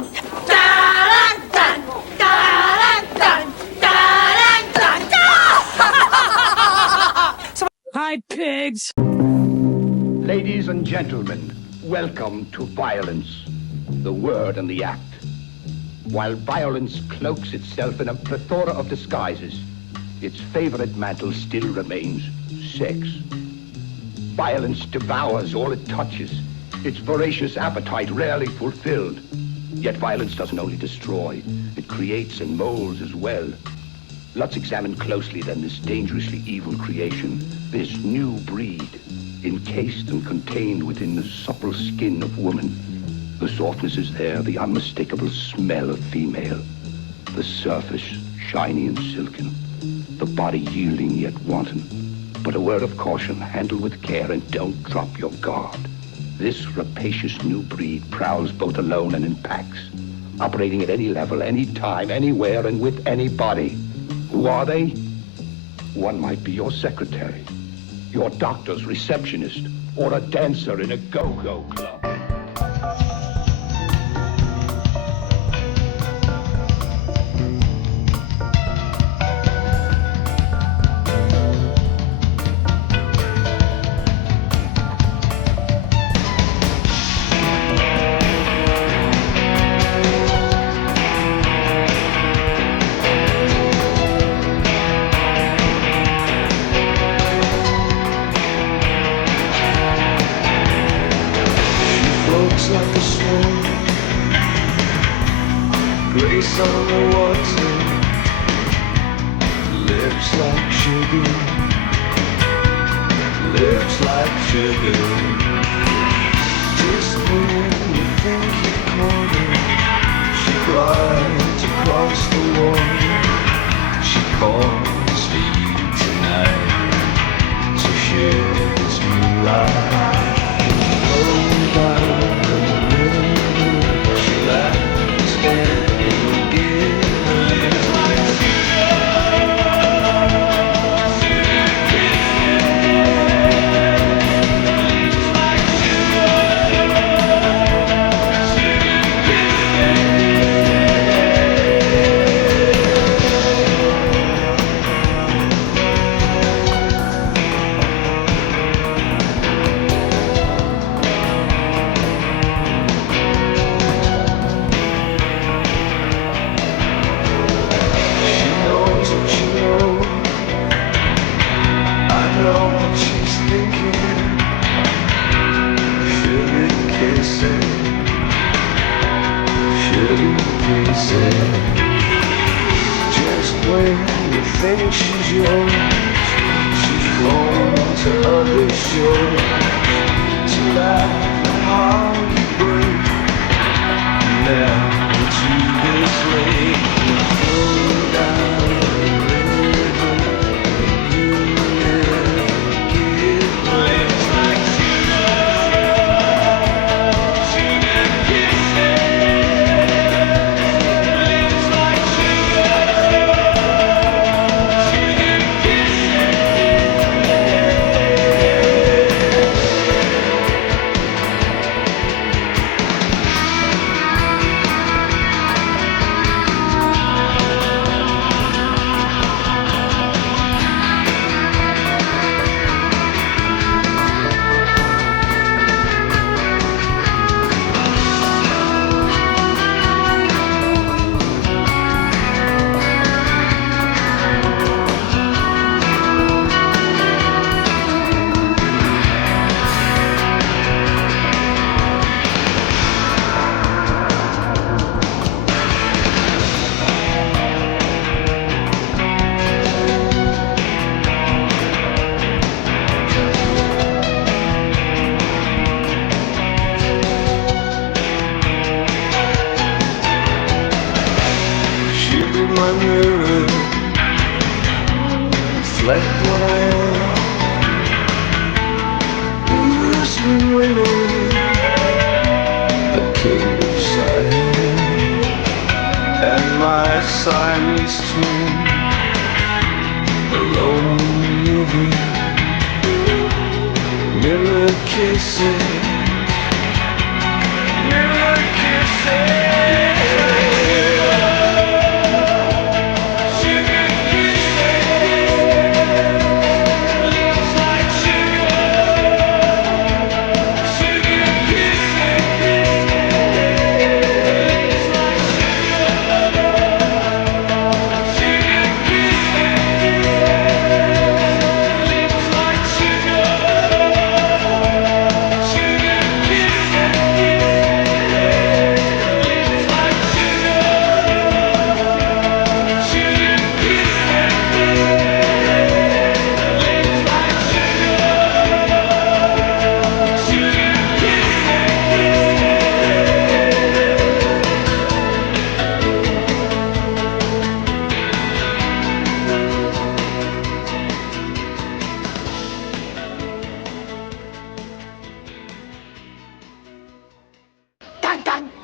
dun, da dun, da dun, da dun, Hi, pigs. Ladies and gentlemen, welcome to violence, the word and the act. While violence cloaks itself in a plethora of disguises, its favorite mantle still remains sex. Violence devours all it touches, its voracious appetite rarely fulfilled. Yet violence doesn't only destroy, it creates and molds as well. Let's examine closely then this dangerously evil creation, this new breed, encased and contained within the supple skin of woman. The softness is there, the unmistakable smell of female. The surface, shiny and silken. The body yielding yet wanton. But a word of caution, handle with care and don't drop your guard. This rapacious new breed prowls both alone and in packs, operating at any level, any time, anywhere, and with anybody. Who are they? One might be your secretary, your doctor's receptionist, or a dancer in a go-go club. Like a swan, grace on the water, lips like sugar, lips like sugar. Just when you think you've caught her, she glides across the water. She calls for you tonight to share this moonlight. Oh, God. Just when you think she's yours, she's gone to other shores to laugh and how you break. Now to this lake we flow down the river, you never give way. My mirror, reflect what I am. Listening women, a king of silence, and my Siamese twin, alone living, mirror kissing, mirror kissing. dun.